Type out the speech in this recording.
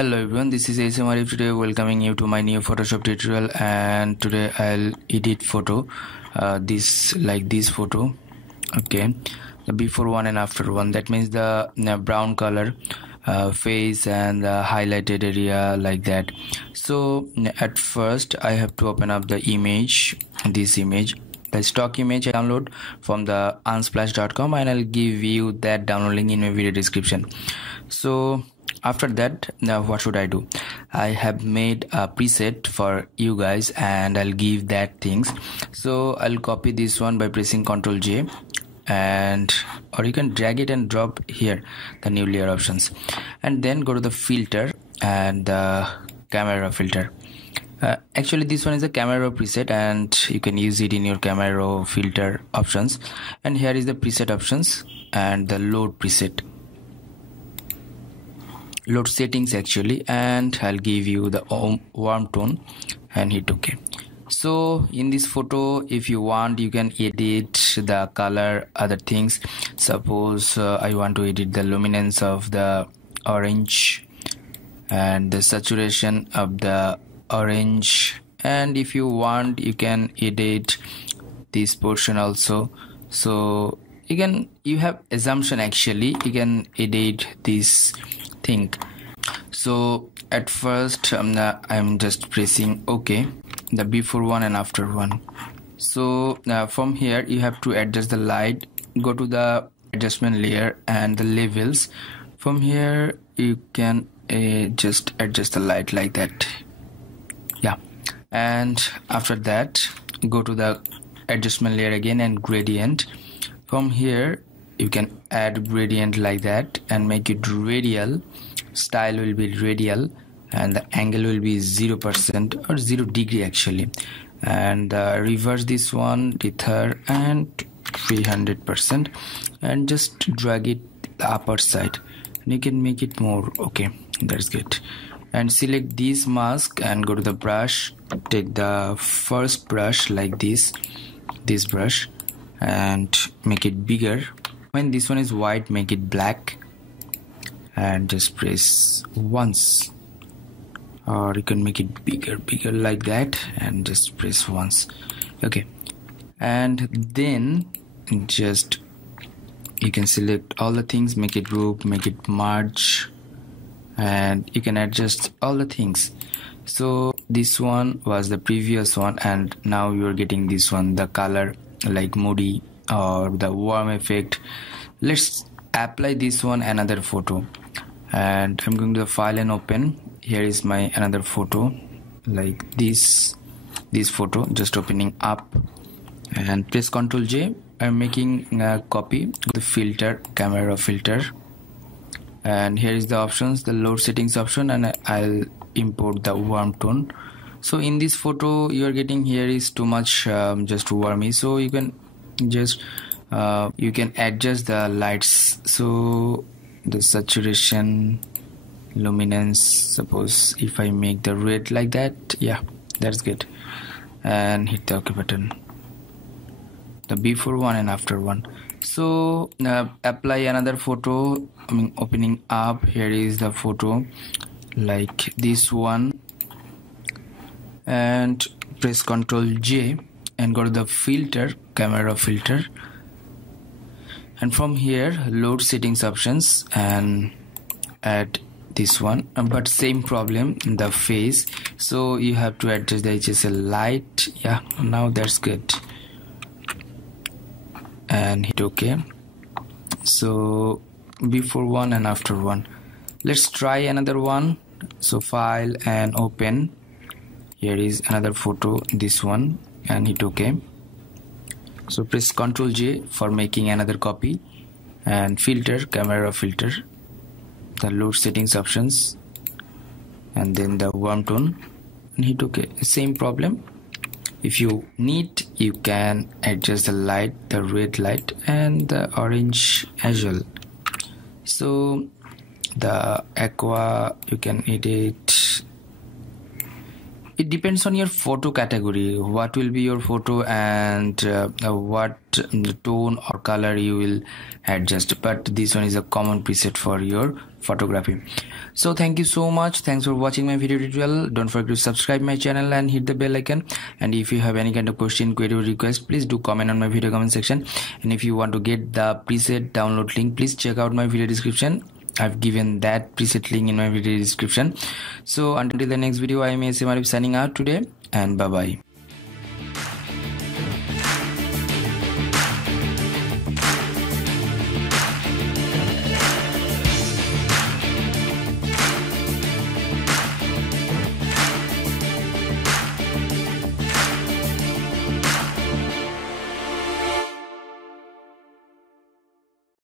Hello everyone, this is ASM Arif today welcoming you to my new Photoshop tutorial, and today I'll edit photo this photo. Okay, the before one and after one, that means the brown color face and the highlighted area like that. So at first I have to open up the image, this image, the stock image I download from the unsplash.com, and I'll give you that download link in my video description. So after that, now what should I do? I have made a preset for you guys and I'll give that things. So I'll copy this one by pressing Ctrl J, and or you can drag it and drop here the new layer options, and then go to the filter and the camera filter. Actually this one is a camera preset and you can use it in your camera filter options, and here is the preset options and the load preset, load settings actually, and I'll give you the warm tone and hit OK. So in this photo, if you want, you can edit the color, other things. Suppose I want to edit the luminance of the orange and the saturation of the orange, and if you want you can edit this portion also. So you have assumption, actually you can edit this thing. So at first I'm just pressing OK, the before one and after one. So from here you have to adjust the light, go to the adjustment layer and the levels. From here you can just adjust the light like that, yeah. And after that go to the adjustment layer again and gradient. From here you can add gradient like that and make it radial. Style will be radial and the angle will be 0% or 0 degree actually, and reverse this one, tether and 300%, and just drag it the upper side and you can make it more. Okay, that's good. And select this mask and go to the brush, take the first brush like this brush and make it bigger. When this one is white, make it black and just press once, or you can make it bigger like that and just press once. Okay, and then just you can select all the things, make it group, make it merge, and you can adjust all the things. So this one was the previous one and now you're getting this one, the color like moody or the warm effect. Let's apply this one another photo, and I'm going to the file and open. Here is my another photo like this photo, just opening up and press Ctrl J. I'm making a copy, the filter, camera filter, and here is the options, the load settings option, and I'll import the warm tone. So in this photo you are getting here is too much just warmy, so you can just you can adjust the lights. So the saturation, luminance, suppose if I make the red like that, yeah, that's good, and hit the OK button, the before one and after one. So apply another photo, opening up. Here is the photo like this one, and press Ctrl J and go to the filter, camera filter, and from here load settings options and add this one, but same problem in the face, so you have to adjust the HSL light. Yeah, now that's good, and hit OK. So before one and after one. Let's try another one. So file and open. Here is another photo, this one, and hit OK. So press Ctrl J for making another copy, and filter, camera filter, the load settings options, and then the warm tone, and hit OK. Same problem. If you need, you can adjust the light, the red light and the orange as well. So the aqua you can edit it depends on your photo category, what will be your photo, and what tone or color you will adjust. But this one is a common preset for your photography. So thank you so much. Thanks for watching my video tutorial. Don't forget to subscribe my channel and hit the bell icon. And if you have any kind of question, query, or request, please do comment on my video comment section. And if you want to get the preset download link, please check out my video description. I've given that preset link in my video description. So until the next video, I am ASM Arif signing out today, and bye bye.